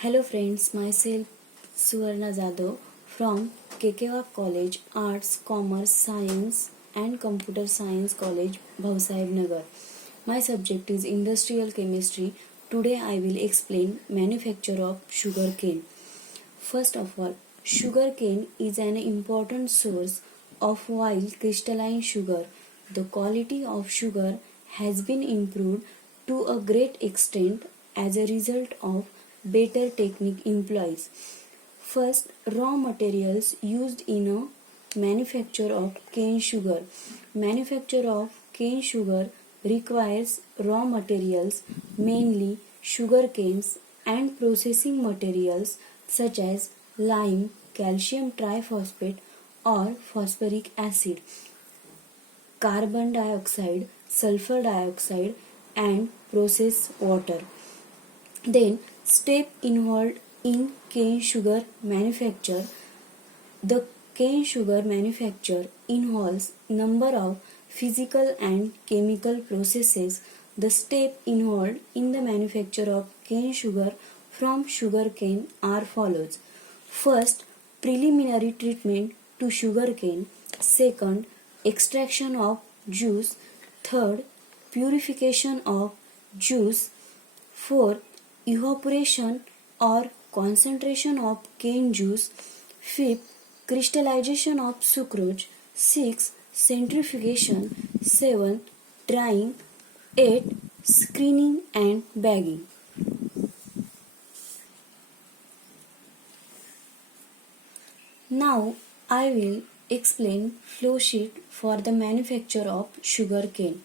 Hello friends, myself Suvarna Jadhav from Kekewa College, Arts, Commerce, Science and Computer Science College, Bhausaheb Nagar. My subject is Industrial Chemistry. Today I will explain manufacture of sugar cane. First of all, sugar cane is an important source of wild crystalline sugar. The quality of sugar has been improved to a great extent as a result of better technique employs. First, raw materials used in a manufacture of cane sugar. Manufacture of cane sugar requires raw materials, mainly sugar canes, and processing materials such as lime, calcium triphosphate, or phosphoric acid, carbon dioxide, sulfur dioxide, and processed water. Then, step involved in cane sugar manufacture. The cane sugar manufacture involves number of physical and chemical processes. The step involved in the manufacture of cane sugar from sugar cane are follows. First, preliminary treatment to sugar cane. Second, extraction of juice. Third, purification of juice. Fourth, evaporation or concentration of cane juice. Fifth, crystallization of sucrose. Sixth, centrifugation. Seventh, drying. Eighth, screening and bagging. Now I will explain flow sheet for the manufacture of sugar cane.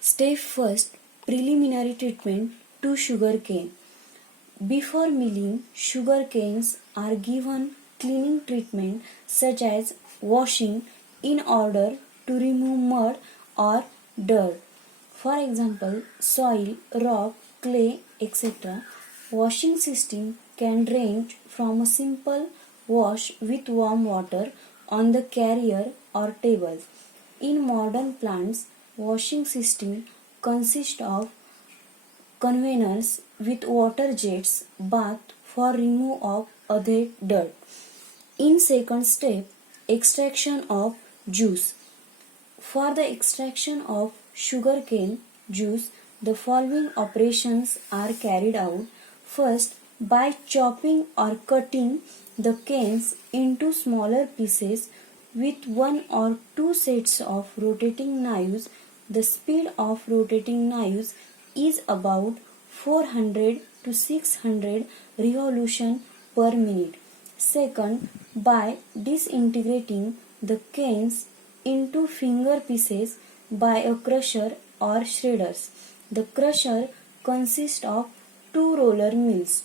Step first, preliminary treatment to sugar cane. Before milling, sugar canes are given cleaning treatment such as washing in order to remove mud or dirt. For example, soil, rock, clay, etc. Washing system can range from a simple wash with warm water on the carrier or table. In modern plants, washing system consist of conveyors with water jets bath for remove of other dirt. In second step, extraction of juice. For the extraction of sugarcane juice, the following operations are carried out. First, by chopping or cutting the canes into smaller pieces with one or two sets of rotating knives. The speed of rotating knives is about 400 to 600 revolution per minute. Second, by disintegrating the canes into finger pieces by a crusher or shredders. The crusher consists of two roller mills.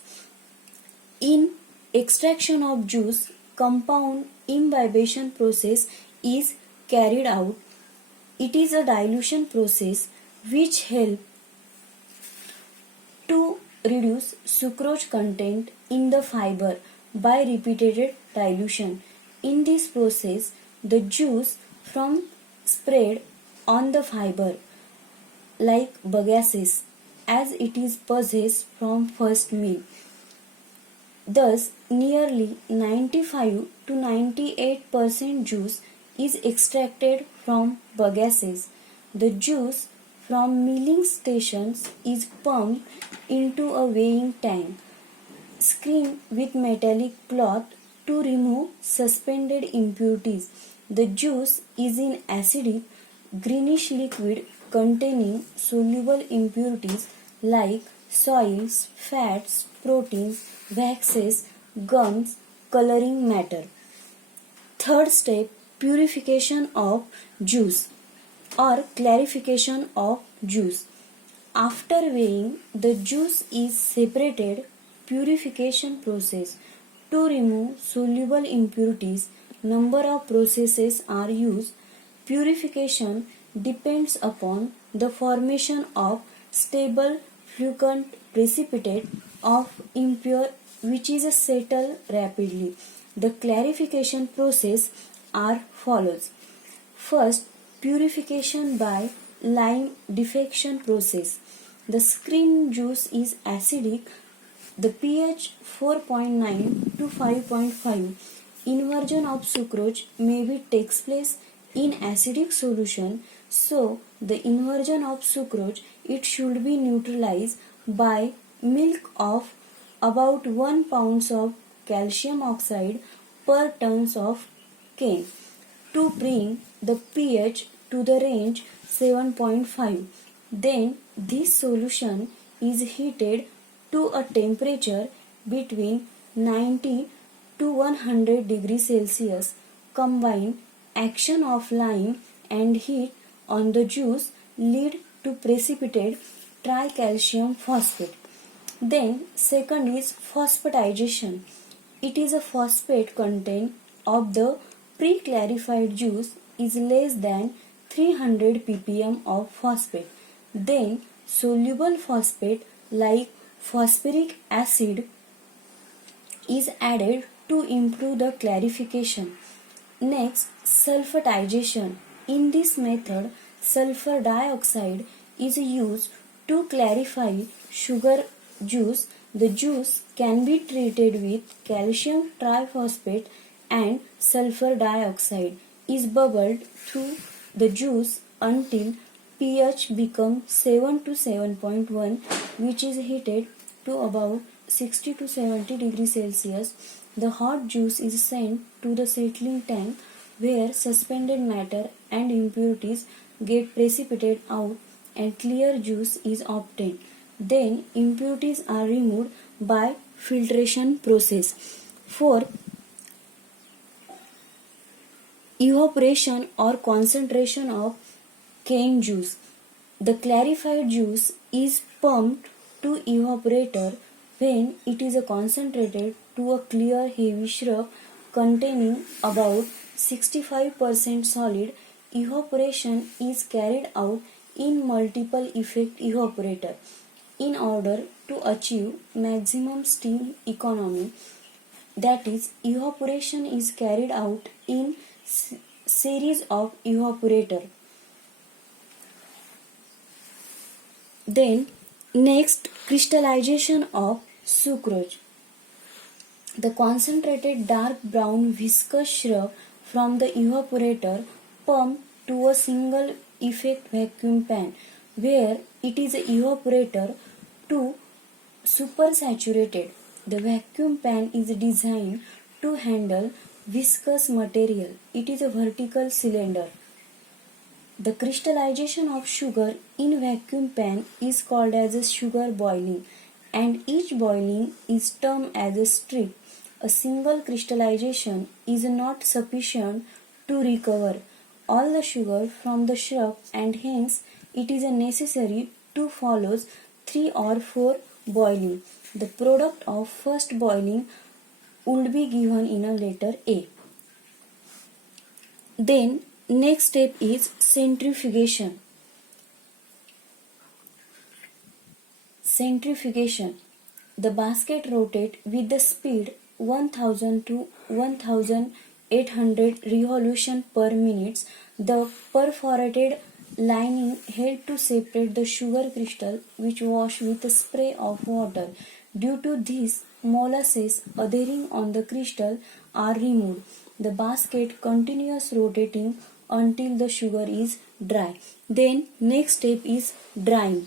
In extraction of juice, compound imbibition process is carried out. It is a dilution process which helps to reduce sucrose content in the fiber by repeated dilution. In this process, the juice from spread on the fiber like bagasse as it is possessed from first mill. Thus, nearly 95 to 98% juice is extracted from bagasses. The juice from milling stations is pumped into a weighing tank, screened with metallic cloth to remove suspended impurities. The juice is in acidic, greenish liquid containing soluble impurities like soils, fats, proteins, waxes, gums, coloring matter. Third step, purification of juice or clarification of juice. After weighing, the juice is separated. Purification process. To remove soluble impurities, number of processes are used. Purification depends upon the formation of stable fluent precipitate of impure which is settled rapidly. The clarification process are follows. First, purification by lime defection process. The screen juice is acidic The pH 4.9 to 5.5 inversion of sucrose maybe takes place in acidic solution, so the inversion of sucrose it should be neutralized by milk of about 1 pounds of calcium oxide per tons of cane to bring the pH to the range 7.5. Then this solution is heated to a temperature between 90 to 100 degrees Celsius. Combined action of lime and heat on the juice lead to precipitate tricalcium phosphate. Then second is phosphatization. It is a phosphate content of the pre-clarified juice is less than 300 ppm of phosphate. Then soluble phosphate like phosphoric acid is added to improve the clarification. Next, sulfatization. In this method, sulfur dioxide is used to clarify sugar juice. The juice can be treated with calcium triphosphate and sulfur dioxide is bubbled through the juice until pH becomes 7 to 7.1, which is heated to about 60 to 70 degrees Celsius. The hot juice is sent to the settling tank where suspended matter and impurities get precipitated out and clear juice is obtained. Then impurities are removed by filtration process. For evaporation or concentration of cane juice, the clarified juice is pumped to evaporator when it is concentrated to a clear heavy syrup containing about 65% solid. Evaporation is carried out in multiple effect evaporator in order to achieve maximum steam economy. That is, evaporation is carried out in series of evaporator. Then next, crystallization of sucrose. The concentrated dark brown viscous syrup from the evaporator pumped to a single effect vacuum pan where it is evaporator to supersaturated. The vacuum pan is designed to handle viscous material. It is a vertical cylinder. The crystallization of sugar in vacuum pan is called as a sugar boiling, and each boiling is termed as a strip. A single crystallization is not sufficient to recover all the sugar from the syrup, and hence it is necessary to follow 3 or 4 boiling. The product of first boiling would be given in a letter A. Then next step is centrifugation. Centrifugation. The basket rotates with the speed 1000 to 1800 revolution per minute. The perforated lining helps to separate the sugar crystal which wash with a spray of water. Due to this, molasses adhering on the crystal are removed. The basket continues rotating until the sugar is dry. Then next step is drying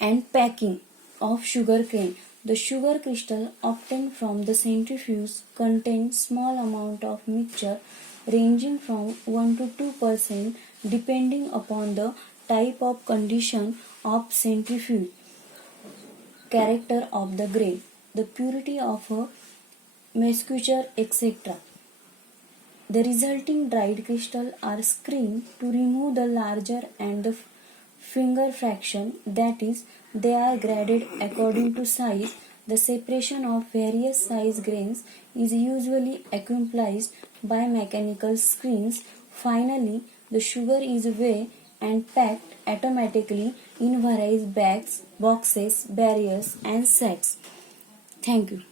and packing of sugar cane. The sugar crystal obtained from the centrifuge contains small amount of mixture ranging from 1 to 2% depending upon the type of condition of centrifuge, character of the grain, the purity of a mixture, etc. The resulting dried crystals are screened to remove the larger and the finger fraction, that is, they are graded according to size. The separation of various size grains is usually accomplished by mechanical screens. Finally, the sugar is weighed and packed automatically in various bags, boxes, barriers and sets. Thank you.